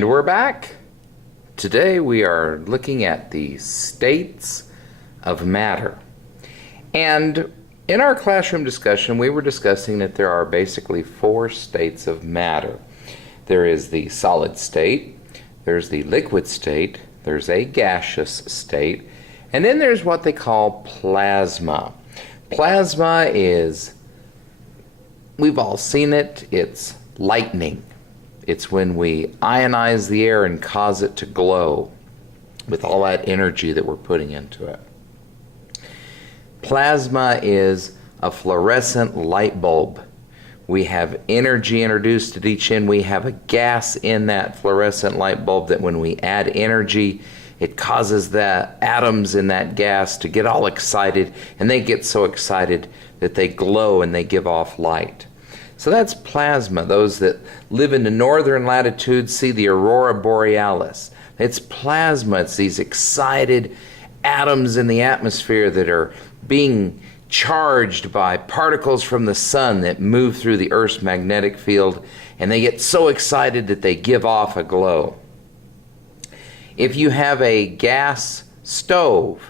And we're back. Today we are looking at the states of matter. And in our classroom discussion, we were discussing that there are basically 4 states of matter. There is the solid state, there's the liquid state, there's a gaseous state, and then there's what they call plasma. Plasma is, we've all seen it, it's lightning. It's when we ionize the air and cause it to glow with all that energy that we're putting into it. Plasma is a fluorescent light bulb. We have energy introduced at each end. We have a gas in that fluorescent light bulb that when we add energy, it causes the atoms in that gas to get all excited, and they get so excited that they glow and they give off light. So that's plasma. Those that live in the northern latitudes see the aurora borealis. It's plasma. It's these excited atoms in the atmosphere that are being charged by particles from the sun that move through the Earth's magnetic field, and they get so excited that they give off a glow. If you have a gas stove,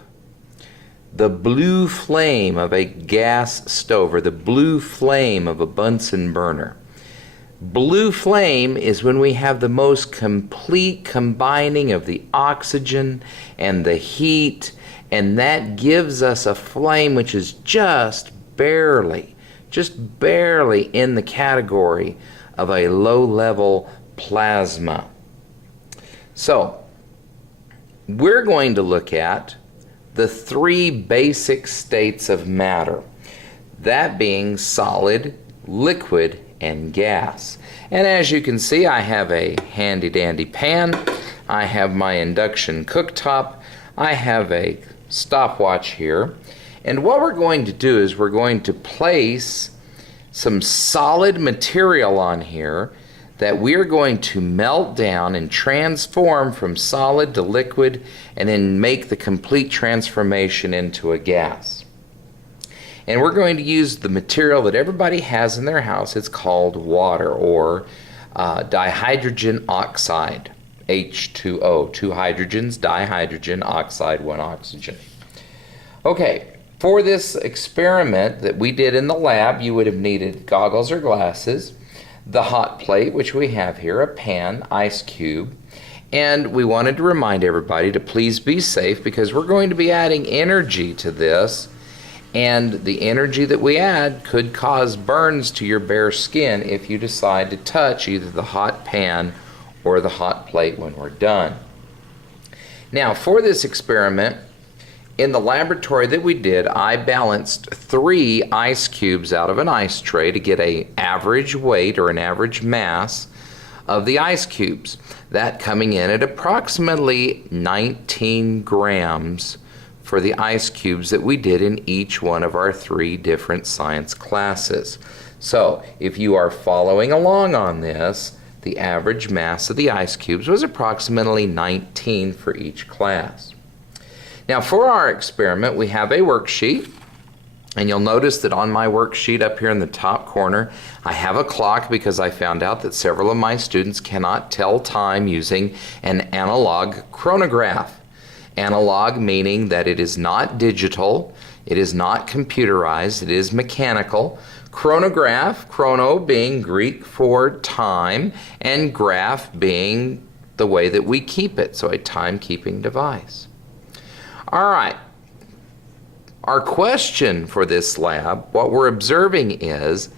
the blue flame of a gas stove, or the blue flame of a Bunsen burner. Blue flame is when we have the most complete combining of the oxygen and the heat, and that gives us a flame which is just barely in the category of a low-level plasma. So, we're going to look at the 3 basic states of matter, that being solid, liquid, and gas. And as you can see, I have a handy-dandy pan, I have my induction cooktop, I have a stopwatch here, and what we're going to do is we're going to place some solid material on here that we're going to melt down and transform from solid to liquid and then make the complete transformation into a gas. And we're going to use the material that everybody has in their house. It's called water, or dihydrogen oxide, H2O, 2 hydrogens, dihydrogen oxide, 1 oxygen. Okay, for this experiment that we did in the lab, you would have needed goggles or glasses, the hot plate, which we have here, a pan, ice cube, and we wanted to remind everybody to please be safe because we're going to be adding energy to this, and the energy that we add could cause burns to your bare skin if you decide to touch either the hot pan or the hot plate when we're done. Now, for this experiment, in the laboratory that we did, I balanced 3 ice cubes out of an ice tray to get an average weight or an average mass of the ice cubes. That coming in at approximately 19 grams for the ice cubes that we did in each one of our 3 different science classes. So, if you are following along on this, the average mass of the ice cubes was approximately 19 for each class. Now, for our experiment, we have a worksheet, and you'll notice that on my worksheet up here in the top corner, I have a clock because I found out that several of my students cannot tell time using an analog chronograph. Analog meaning that it is not digital, it is not computerized, it is mechanical. Chronograph, chrono being Greek for time, and graph being the way that we keep it, so a time-keeping device. All right, our question for this lab, what we're observing is,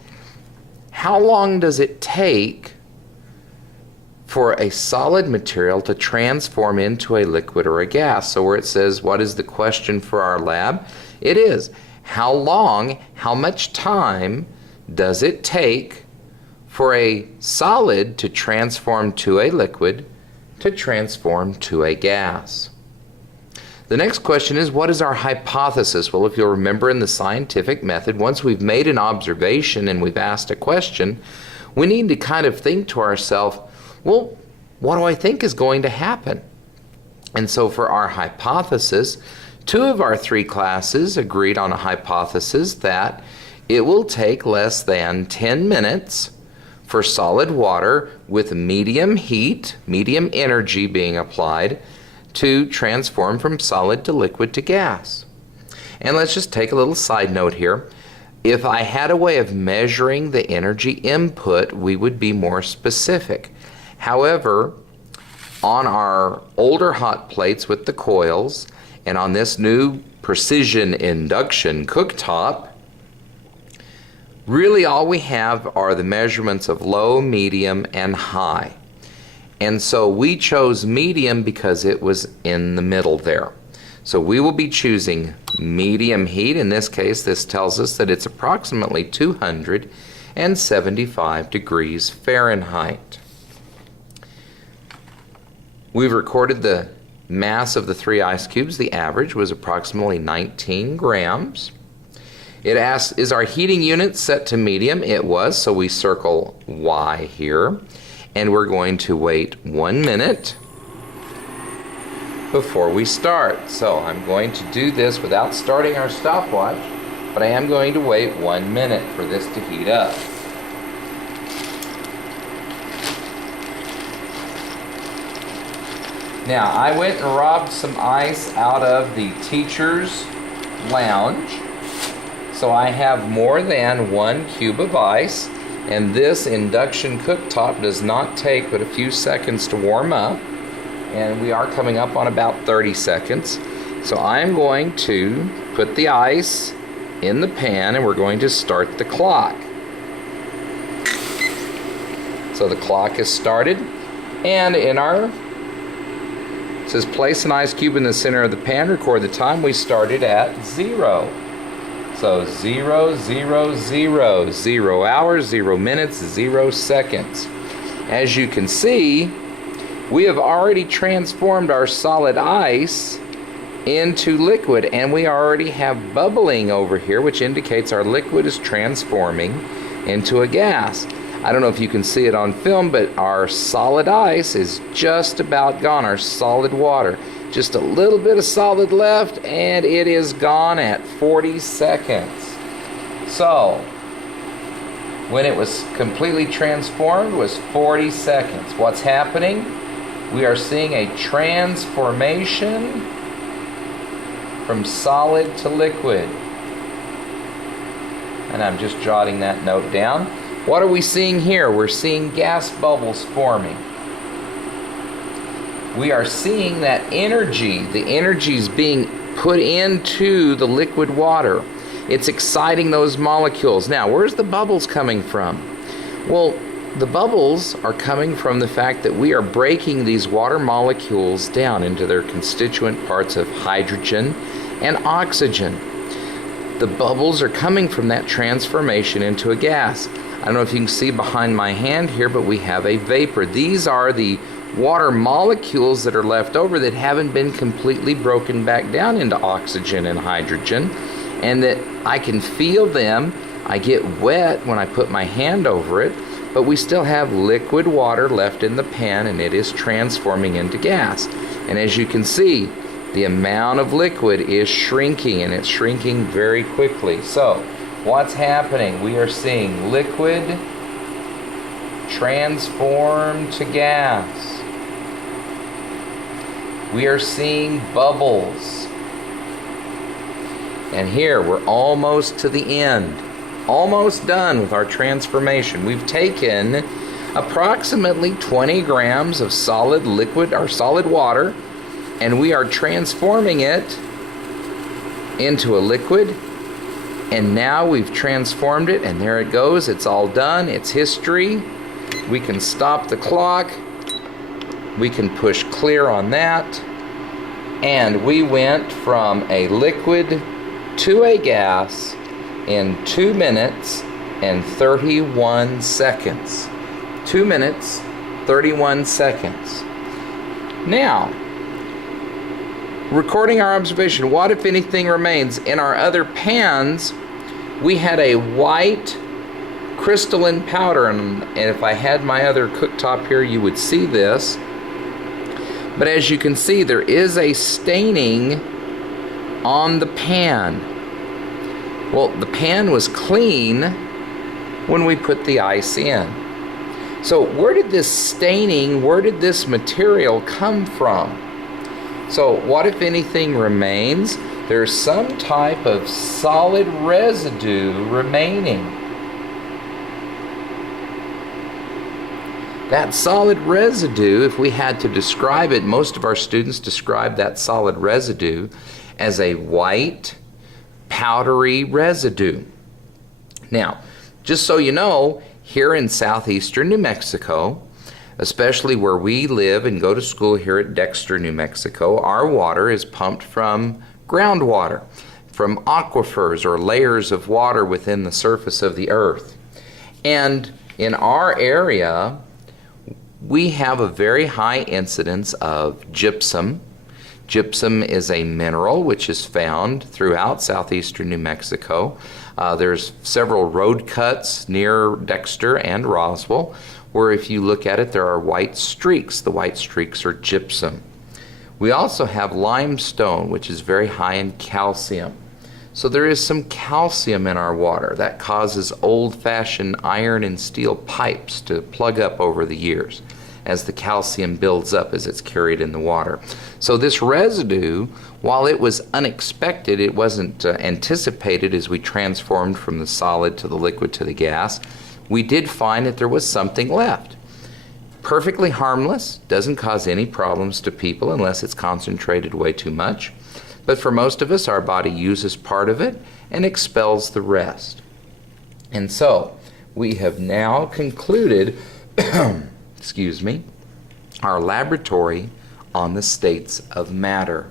how long does it take for a solid material to transform into a liquid or a gas? So where it says, what is the question for our lab? It is, how long, how much time does it take for a solid to transform to a liquid, to transform to a gas? The next question is, what is our hypothesis? Well, if you'll remember in the scientific method, once we've made an observation and we've asked a question, we need to kind of think to ourselves, well, what do I think is going to happen? And so for our hypothesis, 2 of our 3 classes agreed on a hypothesis that it will take less than 10 minutes for solid water with medium heat, medium energy being applied to transform from solid to liquid to gas. And let's just take a little side note here. If I had a way of measuring the energy input, we would be more specific. However, on our older hot plates with the coils and on this new precision induction cooktop, really all we have are the measurements of low, medium, and high. And so we chose medium because it was in the middle there. So we will be choosing medium heat. In this case, this tells us that it's approximately 275 degrees Fahrenheit. We've recorded the mass of the 3 ice cubes. The average was approximately 19 grams. It asks, is our heating unit set to medium? It was, so we circle Y here. And we're going to wait 1 minute before we start. So I'm going to do this without starting our stopwatch, but I am going to wait 1 minute for this to heat up. Now, I went and robbed some ice out of the teacher's lounge. So I have more than 1 cube of ice, and this induction cooktop does not take but a few seconds to warm up, and we are coming up on about 30 seconds. So I'm going to put the ice in the pan and we're going to start the clock. So the clock is started, and it says place an ice cube in the center of the pan, record the time. We started at 0. So 0, 0, 0, 0 hours, 0 minutes, 0 seconds. As you can see, we have already transformed our solid ice into liquid, and we already have bubbling over here, which indicates our liquid is transforming into a gas. I don't know if you can see it on film, but our solid ice is just about gone, our solid water. Just a little bit of solid left, and it is gone at 40 seconds. So, when it was completely transformed was 40 seconds. What's happening? We are seeing a transformation from solid to liquid. And I'm just jotting that note down. What are we seeing here? We're seeing gas bubbles forming. We are seeing that energy, the energy is being put into the liquid water. It's exciting those molecules. Now, where's the bubbles coming from? Well, the bubbles are coming from the fact that we are breaking these water molecules down into their constituent parts of hydrogen and oxygen. The bubbles are coming from that transformation into a gas. I don't know if you can see behind my hand here, but we have a vapor. These are the water molecules that are left over that haven't been completely broken back down into oxygen and hydrogen, and that I can feel them. I get wet when I put my hand over it, but we still have liquid water left in the pan, and it is transforming into gas. And as you can see, the amount of liquid is shrinking, and it's shrinking very quickly. So what's happening? We are seeing liquid transform to gas. We are seeing bubbles. And here we're almost to the end. Almost done with our transformation. We've taken approximately 20 grams of solid liquid or solid water, and we are transforming it into a liquid. And now we've transformed it, and there it goes. It's all done. It's history. We can stop the clock. We can push clear on that. And we went from a liquid to a gas in 2 minutes and 31 seconds. 2 minutes, 31 seconds. Now, recording our observation, what if anything remains? In our other pans, we had a white crystalline powder, and if I had my other cooktop here, you would see this. But as you can see, there is a staining on the pan. Well, the pan was clean when we put the ice in. So where did this staining, where did this material come from? So what, if anything, remains? There's some type of solid residue remaining. That solid residue, if we had to describe it, most of our students describe that solid residue as a white, powdery residue. Now, just so you know, here in southeastern New Mexico, especially where we live and go to school here at Dexter, New Mexico, our water is pumped from groundwater, from aquifers or layers of water within the surface of the earth. And in our area, we have a very high incidence of gypsum. Gypsum is a mineral which is found throughout southeastern New Mexico. There's several road cuts near Dexter and Roswell where, if you look at it, there are white streaks. The white streaks are gypsum. We also have limestone, which is very high in calcium. So there is some calcium in our water that causes old-fashioned iron and steel pipes to plug up over the years as the calcium builds up as it's carried in the water. So this residue, while it was unexpected, it wasn't anticipated as we transformed from the solid to the liquid to the gas, we did find that there was something left. Perfectly harmless, doesn't cause any problems to people unless it's concentrated way too much. But for most of us, our body uses part of it and expels the rest. And so, we have now concluded, excuse me, our laboratory on the states of matter.